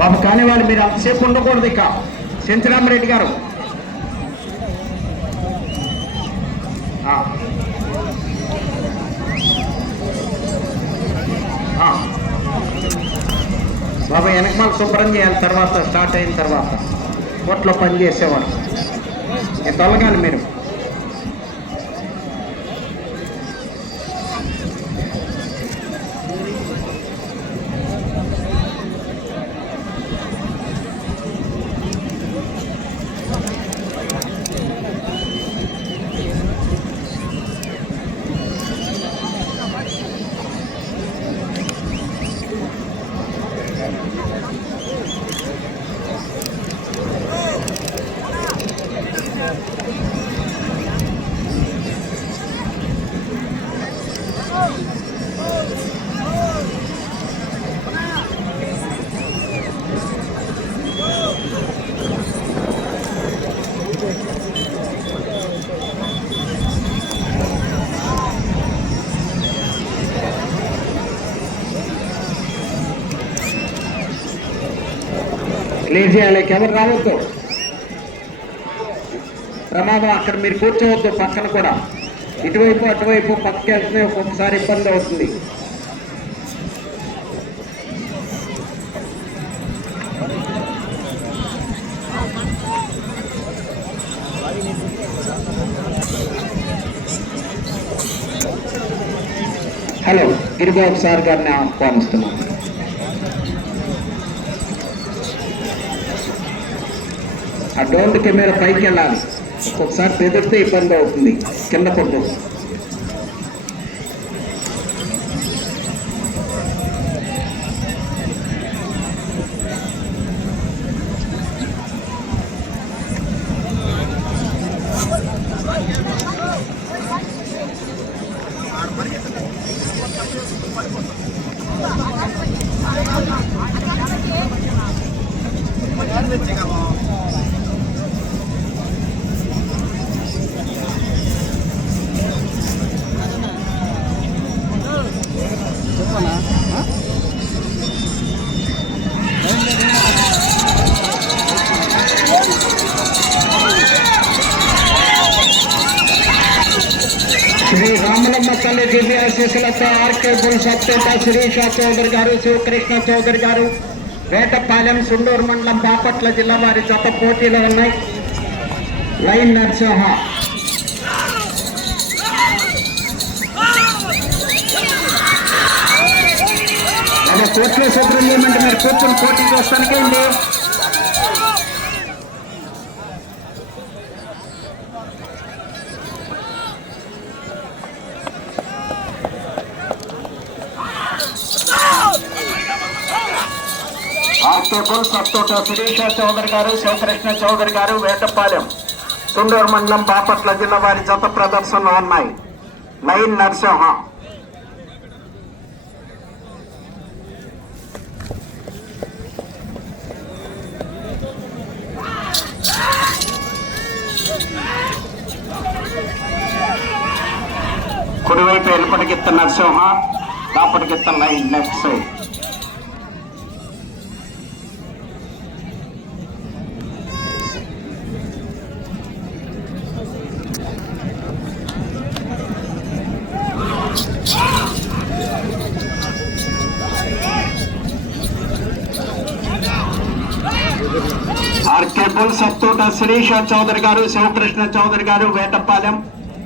బాబు కానీ వాళ్ళు మీరు అంతసేపు ఉండకూడదు. ఇక సెంచరామరెడ్డి గారు బాబు వెనకమాల శుభ్రం చేయాలి. తర్వాత స్టార్ట్ అయిన తర్వాత కోట్లో పని చేసేవారు తొలగాలి మీరు. క్లియర్ చేయాలి. ఎవరు రావద్దు, ప్రమాదం. అక్కడ మీరు కూర్చోవద్దు. పక్కన కూడా ఇటువైపు అటువైపు పక్కకి వెళ్తే ఒక్కొక్కసారి ఇబ్బంది అవుతుంది. హలో, గిరిబాబు సార్ గారిని ఆహ్వానిస్తున్నాను. ఆ డోంట్ కెమెరా పైకి వెళ్ళాలి. ఒక్కొక్కసారి బెదిరితే ఇబ్బంది అవుతుంది, కింద పడ్డు. శ్రీ రామలమ్మ తల్లి దివ్య ఆశీస్సులతో ఆర్కే బుల్ సత్యత శిరీష చౌదరి గారు, శివకృష్ణ చౌదరి గారు, వేటపాలెం, సుండూరు మండలం, బాపట్ల జిల్లా వారి జత పోటీలో ఉన్నాయి. లైన్ నర్సింహ కోర్టులో సుబ్రహ్మణ్యం అంటే మీరు కూర్చొని పోటీ చూస్తానికే ఉంది. ఆర్కేపుల్ సత్తోట శిరీష చౌదరి గారు, శివకృష్ణ చౌదరి గారు, వేటపాలెం, సుండూరు మండలం, బాపట్ల జిల్లా వారి జత ప్రదర్శనలో ఉన్నాయి. లైన్ నర్సింహ కుడివైపు ఎలుపటికిత్త Narasimha, దాపటికిత్త line left side. ఆర్కేపుల్ సత్తోట Sirisha Chowdary గారు, శివకృష్ణ చౌదరి గారు, వేటపాలెం,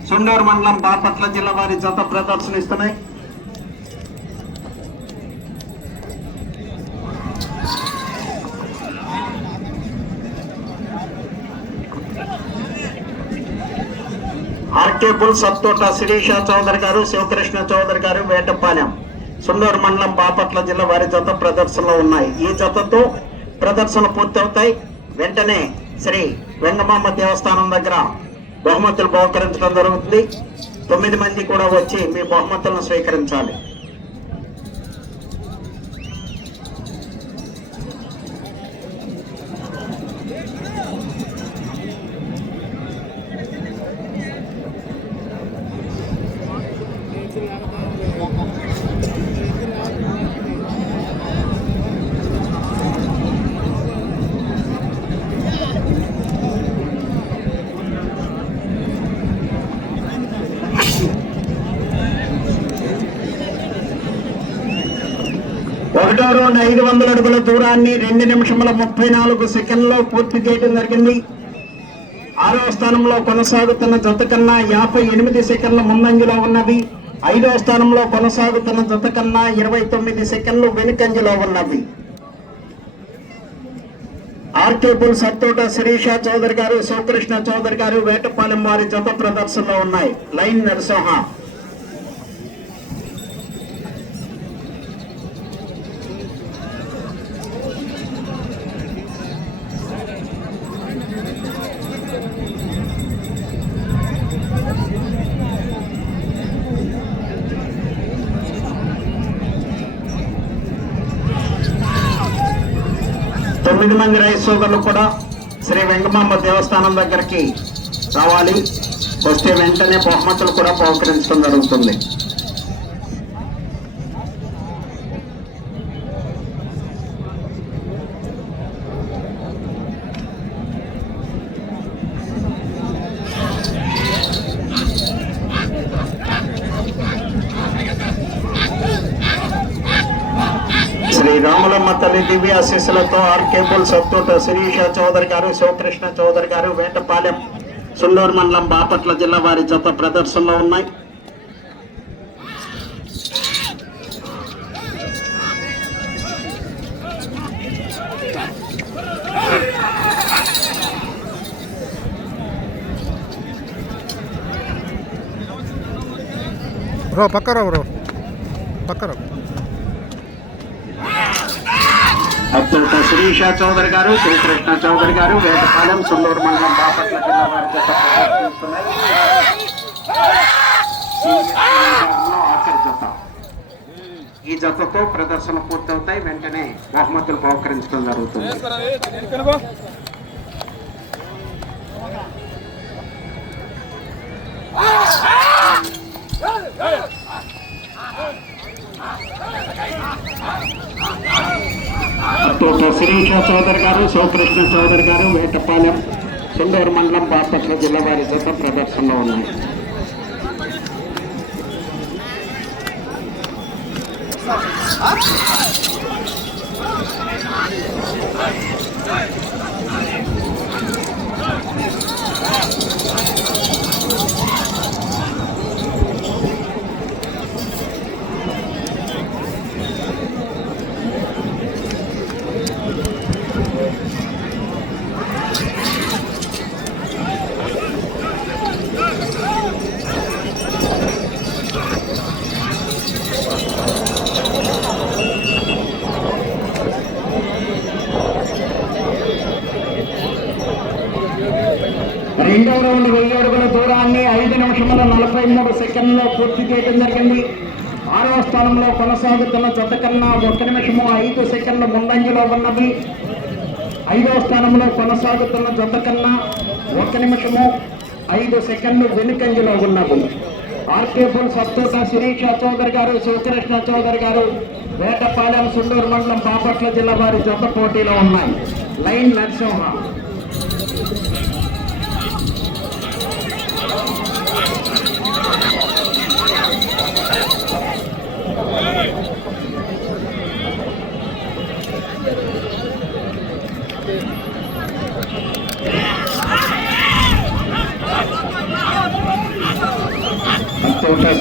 సుండూరు మండలం, బాపట్ల జిల్లా వారి జత ప్రదర్శనిస్తున్నాయి. ఆర్కేపుల్ సత్తోట శిరీష చౌదరి గారు, శివకృష్ణ చౌదరి గారు, వేటపాలెం, సుండూరు మండలం, బాపట్ల జిల్లా వారి జత ప్రదర్శనలో ఉన్నాయి. ఈ జతతో ప్రదర్శన పూర్తవుతాయి. వెంటనే శ్రీ వెంగమాంబ దేవస్థానం దగ్గర బహుమతులు బహుకరించడం జరుగుతుంది. 9 మంది కూడా వచ్చి మీ బహుమతులను స్వీకరించాలి. ఒకటో రౌండ్ 500 అడుగుల దూరాన్ని 2 నిమిషముల 34 సెకండ్లో పూర్తి చేయడం జరిగింది. 6వ స్థానంలో కొనసాగుతున్న జత కన్నా 58 సెకండ్ల ముందంజలో ఉన్నవి. 5వ స్థానంలో కొనసాగుతున్న జత కన్నా 29 సెకండ్లు వెనుకంజలో ఉన్నవి. ఆర్కే బుల్ సత్తోట శిరీష చౌదరి గారు, శివకృష్ణ చౌదరి గారు, వేటపాలెం వారి జత ప్రదర్శనలో ఉన్నాయి. లైన్ నరసింహ. తొమ్మిది మంది రైస్ సోదరులు కూడా శ్రీ వెంకమాంబ దేవస్థానం దగ్గరికి రావాలి. వస్తే వెంటనే బహుమతులు కూడా బహుకరించడం జరుగుతుంది. రాములమ్మ తల్లి దివ్య ఆశీస్సులతో ఆర్కే బుల్ సత్తోట శిరీష చౌదరి గారు, శివకృష్ణ చౌదరి గారు, వేటపాలెం సుండూరు మండలం బాపట్ల జిల్లా వారి జత ప్రదర్శనలో ఉన్నాయి. బ్రో పక్కరా, బ్రో పక్కరా. అత్యంత శిరీష చౌదరి గారు, శివకృష్ణ చౌదరి గారు, వేటపాలెం సుండూరు మండలం బాపట్ల జిల్లా వారి జత ప్రదర్శిస్తున్నాయి. ఆఖరి జత. ఈ జతతో ప్రదర్శన పూర్తవుతాయి. వెంటనే బహుమతులు బహుకరించడం జరుగుతుంది. శిరీష చౌదరి గారు, శివకృష్ణ చౌదరి గారు, వేటపాలెం సుండూరు మండలం బాపట్ల జిల్లా వారి జత ప్రదర్శనలో ఉన్నాయి. రెండవ రౌండ్ 1000 అడుగుల దూరాన్ని 5 నిమిషముల 43 సెకండ్లో పూర్తి చేయడం జరిగింది. 6వ స్థానంలో కొనసాగుతున్న జత కన్నా 1 నిమిషము 5 సెకండ్ల ముందంజలో ఉన్నవి. 5వ స్థానంలో కొనసాగుతున్న జత కన్నా 1 నిమిషము 5 సెకండ్లు వెనుకంజలో ఉన్నవి. ఆర్కే బుల్ సత్తోట శిరీష చౌదరి గారు, శివకృష్ణ చౌదరి గారు, వేటపాలెం సుండూరు మండలం బాపట్ల జిల్లా వారి జత పోటీలో ఉన్నాయి. లైన్ నరసింహ.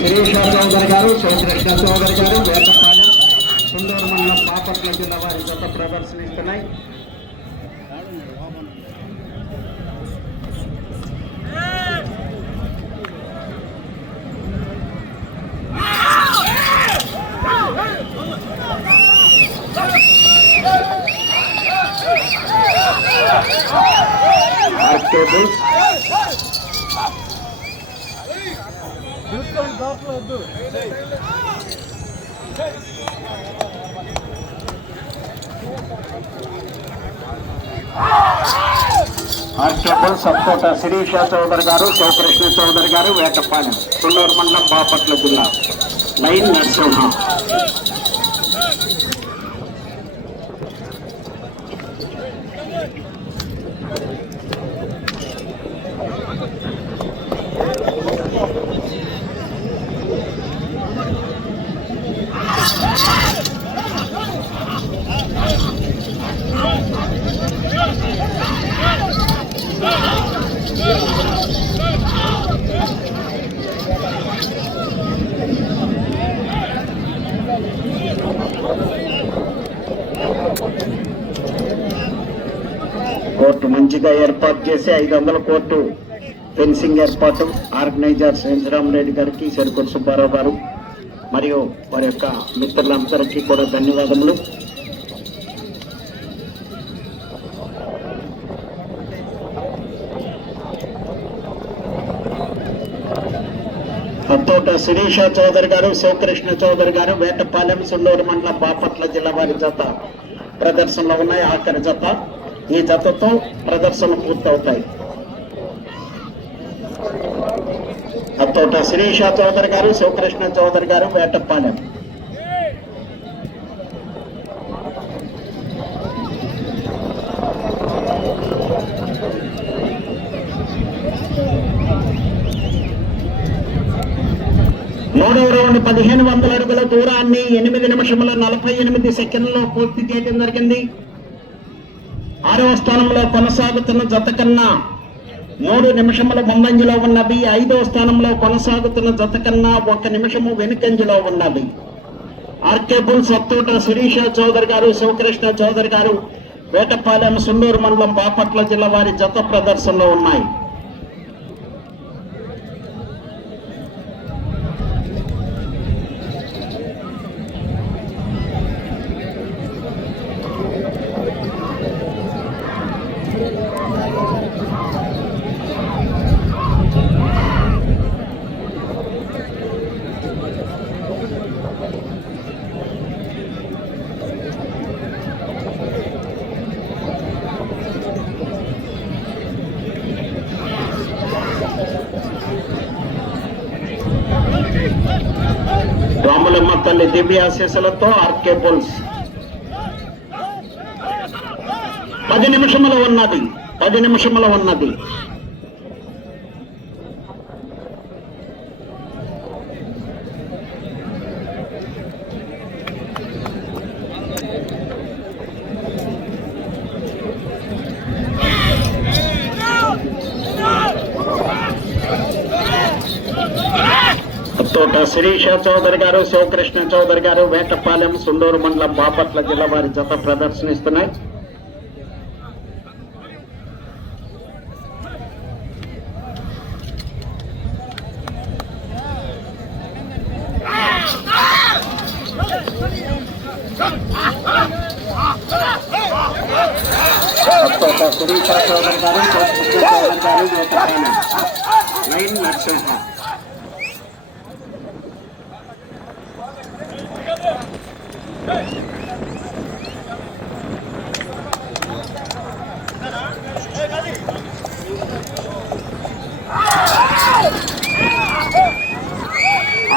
శిరీష చౌదరి గారు, శివకృష్ణ చౌదరి గారు, వేటపాలెం సుందూరు మండలం బాపట్ల జిల్లా వారి జత ప్రదర్శనిస్తున్నాయి. ఆర్కేబుల్ సత్తోట శిరీష చౌదరి గారు, శివకృష్ణ చౌదరి గారు, వేటపాలెం సుండూరు మండలం బాపట్ల జిల్లా. లైన్ నరసింహ. కోర్టు మంచిగా ఏర్పాటు చేసి 500 కోర్టు ఫెన్సింగ్ ఏర్పాటు ఆర్గనైజర్ శ్రీరామ్ రెడ్డి గారికి, చెరుకూరు సుబ్బారావు గారు మరియు వారి యొక్క మిత్రులందరికీ కూడా ధన్యవాదములు. తోట శిరీష చౌదరి గారు, శివకృష్ణ చౌదరి గారు, వేటపాలెం, సుండూరు మండలం, బాపట్ల జిల్లా వారి జత ప్రదర్శనలో ఉన్నాయి. ఆఖరి జత. ఈ జతతో ప్రదర్శన పూర్తవుతాయి. తోట శిరీష చౌదరి గారు, శివకృష్ణ చౌదరి గారు, వేటపాలెం. మూడవ రౌండ్ 1500 అడుగుల దూరాన్ని 8 నిమిషముల 48 సెకండ్లలో పూర్తి చేయడం జరిగింది. 6వ స్థానంలో కొనసాగుతున్న జత కన్నా 3 నిమిషముల ముందంజలో ఉన్నవి. 5వ స్థానంలో కొనసాగుతున్న జత కన్నా 1 నిమిషము వెనుకంజలో ఉన్నవి. ఆర్కే బుల్స్ అత్తోట శిరీష చౌదరి గారు, శివకృష్ణ చౌదరి గారు, వేటపాలెం, సుండూరు మండలం, బాపట్ల జిల్లా వారి జత ప్రదర్శనలో ఉన్నాయి. రాములమ్మ తల్లి దివ్యాశీస్సులతో ఆర్కే బుల్స్ 10 నిమిషముల ఉన్నది. 10 నిమిషముల ఉన్నది. తోట శిరీష చౌదరి గారు, శివకృష్ణ చౌదరి గారు, వేటపాలెం, సుండూరు మండలం, బాపట్ల జిల్లా వారి జత ప్రదర్శనిస్తున్నాయి. తోట శిరీష చౌదరి గారు, శివకృష్ణ చౌదరి గారు, Vetapalem, line Narsimha.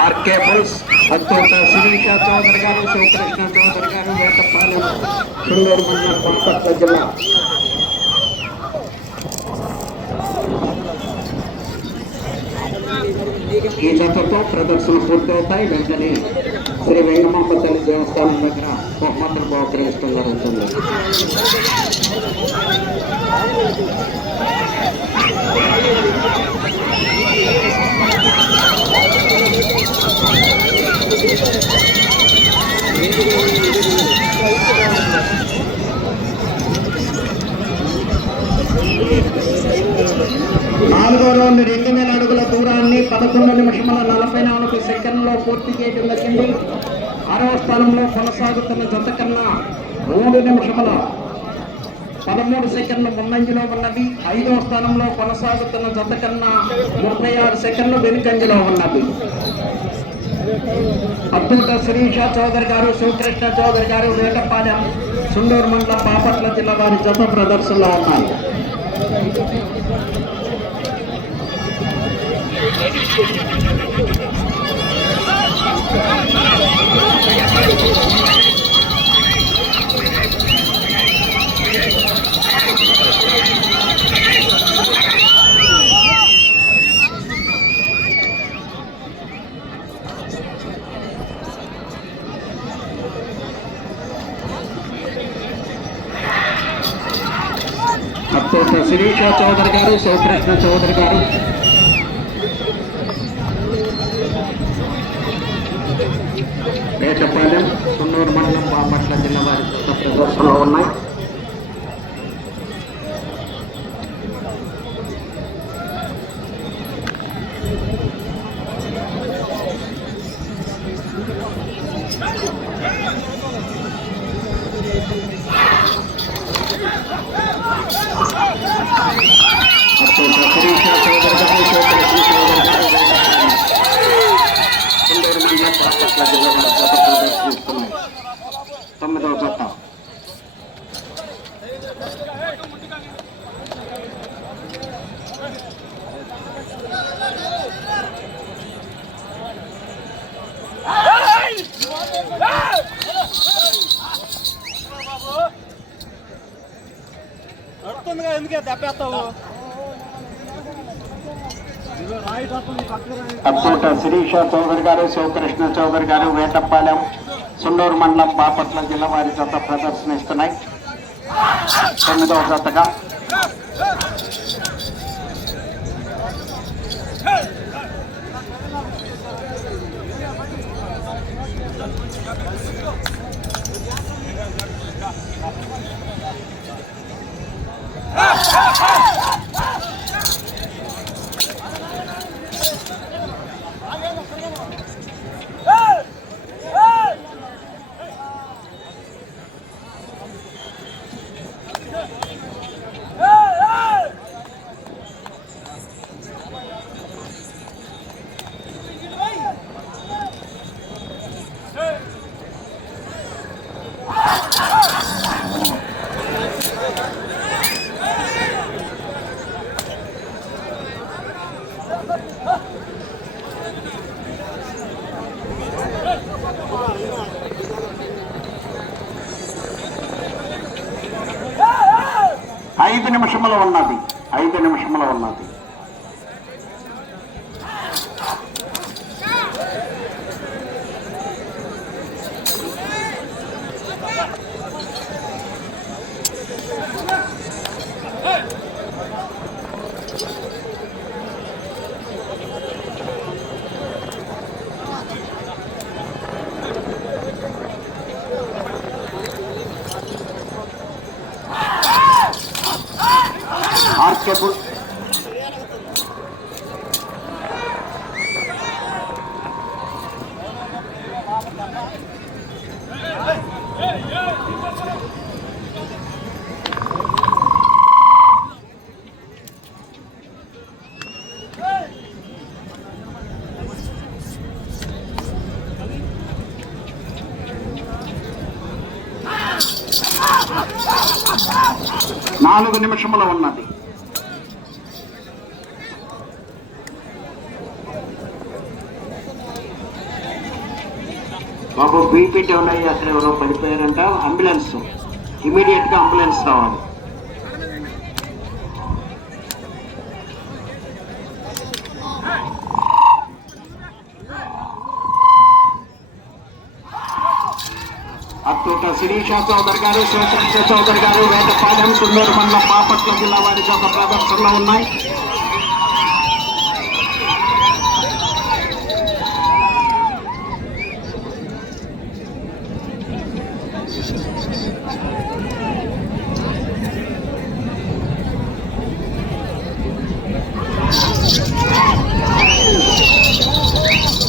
RK bulls Attota Sirisha Chowdary గారు, శివకృష్ణ చౌదరి గారు, వేటపాలెం, సుండూరు మండలం, బాపట్ల జిల్లా. ఈ జతతో ప్రదర్శన పూర్తవుతాయి. వెంటనే శ్రీ వెంగమాంబ తల్లి దేవస్థానం దగ్గర బహుమతులు బహుకరించడం జరుగుతుంది. నాలుగో రౌండ్ 2000 అడుగుల దూరాన్ని 11 నిమిషముల 44 సెకండ్లో పూర్తి చేయడం జరిగింది. 6వ స్థానంలో కొనసాగుతున్న జత కన్నా 3 నిమిషముల 13 సెకండ్లు ముందంజలో ఉన్నవి. 5వ స్థానంలో కొనసాగుతున్న జత కన్నా 36 సెకండ్లు వెనుకంజలో ఉన్నవి. అత్తోట శిరీష చౌదరి గారు, శివకృష్ణ చౌదరి గారు, వేటపాలెం, సుండూరు మండలం, బాపట్ల జిల్లా వారి జత ప్రదర్శనలో ఉన్నాయి. అత్తోట శిరీష చౌదరి గారు, శివకృష్ణ చౌదరి గారు, వేటపాలెం, సున్నూరు మండలం, బాపట్ల జిల్లా వారి ప్రదర్శనలో ఉన్నాయి. శిరీష చౌదరి గారు, శివకృష్ణ చౌదరి గారు కుండూరు మండలం బాపట్ల జిల్లా వారి జత ప్రదర్శిస్తున్నాయి. 9వ జత. ఎందుకే దెబ్బేస్తావు? అత్తూట శిరీష చౌదరి గారు, శివకృష్ణ చౌదరి గారు వేటపాలెం సుండూరు మండలం బాపట్ల జిల్లా వారి జత ప్రదర్శనిస్తున్నాయి. 9వ జతగా. ఐదు నిమిషములు ఉన్నది. 5 నిమిషములు ఉన్నది. ఆర్కేపుల్ 4 నిమిషములు ఉన్నది. బాబు బీపీ డౌన్ అయ్యి అక్కడ ఎవరో పడిపోయారంట. అంబులెన్స్ ఇమీడియట్ గా అంబులెన్స్ రావాలి. అత్తూట శిరీష చౌదరి గారు, శివకృష్ణ చౌదరి గారు వేటపాలెం సుండూరు మండలం బాపట్ల జిల్లా వారి జత ప్రదర్శనలో ఉన్నాయి.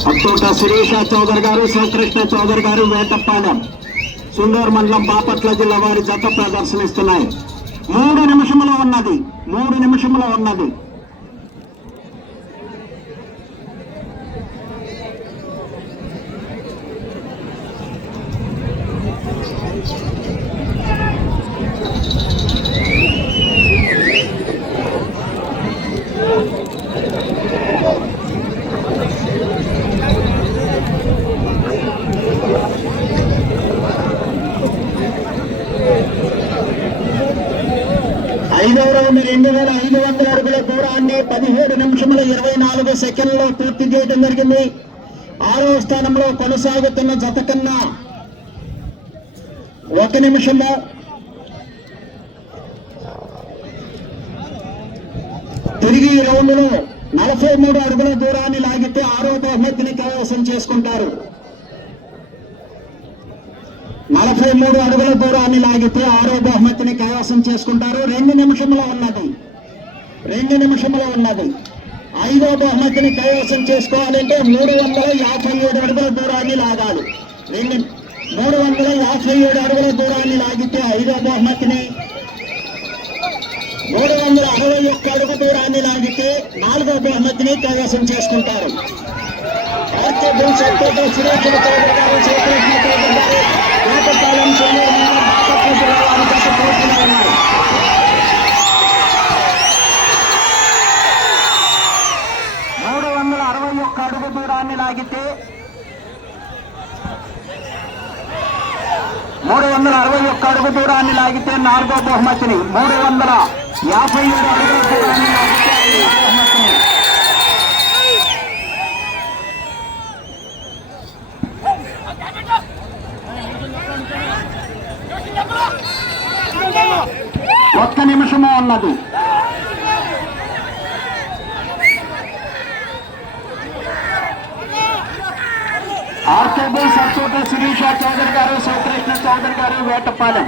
అత్తూట శిరీష చౌదరి గారు, శివకృష్ణ చౌదరి గారు వేటపాలెం సుండూరు మండలం బాపట్ల జిల్లా వారి జత ప్రదర్శనిస్తున్నాయి. 3 నిమిషములు ఉన్నది. 3 నిమిషములు ఉన్నది. ఐదవ రౌండ్ 2500 అడుగుల దూరాన్ని 17 నిమిషముల 24 సెకండ్లో పూర్తి చేయడం జరిగింది. 6వ స్థానంలో కొనసాగుతున్న జత కన్నా 1 నిమిషము తిరిగి ఈ రౌండ్లో 43 అడుగుల దూరాన్ని లాగితే 6వ బహుమతిని కైవసం చేసుకుంటారు. 43 అడుగుల దూరాన్ని లాగితే 6వ బహుమతిని కైవసం చేసుకుంటారు. 2 నిమిషంలో ఉన్నది. 2 నిమిషంలో ఉన్నది. 5వ బహుమతిని కైవసం చేసుకోవాలంటే 357 అడుగుల దూరాన్ని లాగాలి. 357 అడుగుల దూరాన్ని లాగితే 5వ బహుమతిని, 361 అడుగు దూరాన్ని లాగితే 4వ బహుమతిని కైవసం చేసుకుంటారు. ఆర్కే బుల్స్ ఎత్తుతో సురేష్ చౌదరి గారు, శివకృష్ణ చౌదరి గారు, వేటపాలెం సోమూరు మండలం బాపట్ల జిల్లా వారి జత పోటీలో ఉన్నారు. 361 అడుగు దూరాన్ని లాగితే 361 అడుగు దూరాన్ని లాగితే 4వ బహుమతిని, 357 అడుగుల దూరాన్ని లాగితే 5వ బహుమతిని. ఒక్క నిమిషము ఉన్నది. ఆర్కేబుల్ సర్చోట శిరీష చౌదరి గారు, శివకృష్ణ చౌదరి గారు, వేటపాలెం.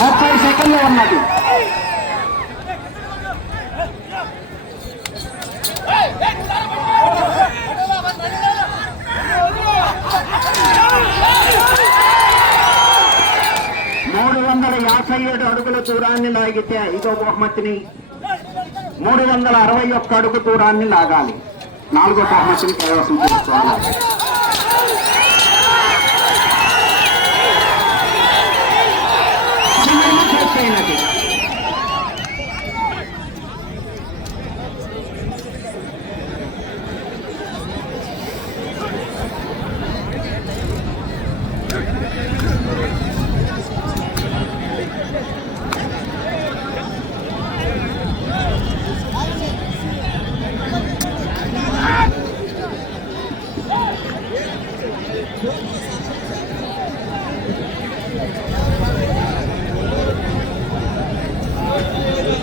ముప్పై సెకండ్లు ఉన్నది. అడుగుల దూరాన్ని లాగితే 5వ బహుమతిని, 361 అడుగు దూరాన్ని లాగాలి, 4వ బహుమతిని కైవసం చేసుకోవాలి.